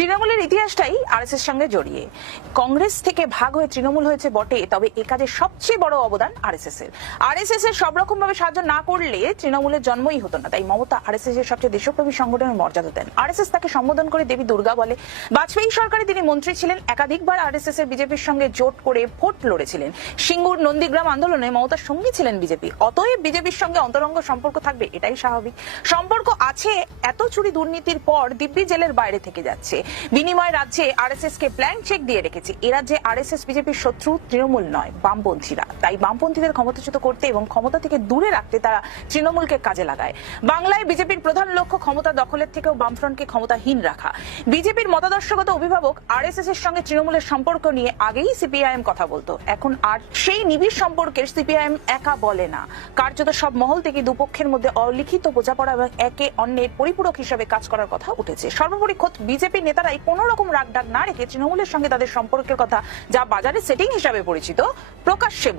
তৃণমূলের ইতিহাসটাই আরএসএস সঙ্গে জড়িয়ে। কংগ্রেস থেকে ভাগ হয়ে তৃণমূল হয়েছে বটে, তবে এ কাজে সবচেয়ে বড় অবদান আরএসএস এর। আরএসএস এর সব রকম ভাবে সাহায্য না করলে তৃণমূলের জন্মই হতো না। তাই মমতা আরএসএস এর সবচেয়ে দেশপ্রেমী সংগঠনের মর্যাদা দেন। আরএসএস তাকে সম্বোধন করে দেবী দুর্গা বলে। বাজপেয়ী সরকারে তিনি মন্ত্রী ছিলেন, একাধিকবার আরএসএস এর বিজেপির সঙ্গে জোট করে ভোট লড়েছিলেন। সিঙ্গুর নন্দীগ্রাম আন্দোলনে মমতার সঙ্গী ছিলেন বিজেপি। অতএব বিজেপির সঙ্গে অন্তরঙ্গ সম্পর্ক থাকবে, এটাই স্বাভাবিক। সম্পর্ক আছে, এত চুরি দুর্নীতির পর দিব্যি জেলের বাইরে থেকে যাচ্ছে। বিনিময় রাজ্যে আরএসএস কে ব্ল্যাঙ্ক চেক দিয়ে রেখেছে। এ রাজ্যে আরএসএস বিজেপির শত্রু, তৃণমূল নয়, বামপন্থীরা। তাই বামপন্থীদের ক্ষমতাচ্যুত করতে এবং ক্ষমতা থেকে দূরে রাখতে তারা তৃণমূলকে কাজে লাগায়। বাংলায় বিজেপির প্রধান লক্ষ্য ক্ষমতা দখলের থেকেও বামফ্রন্টকে ক্ষমতাহীন রাখা। বিজেপির মতাদর্শগত অভিভাবক আরএসএস এর সঙ্গে তৃণমূলের সম্পর্ক নিয়ে আগেই সিপিআইএম কথা বলতো। এখন আর সেই নিবিড় সম্পর্কের সিপিআইএম একা বলে না। কার্যত সব মহল থেকে দুপক্ষের মধ্যে অলিখিত বোঝাপড়া এবং একে অন্যের পরিপূরক হিসেবে কাজ করার কথা উঠেছে। সর্বোপরি খোদ বিজেপির নেতারাই কোন রকম রাগ ডাক না রেখে তৃণমূলের সঙ্গে তাদের সম্পর্কের কথা, যা বাজারে সেটিং হিসাবে পরিচিত, প্রকাশ্যে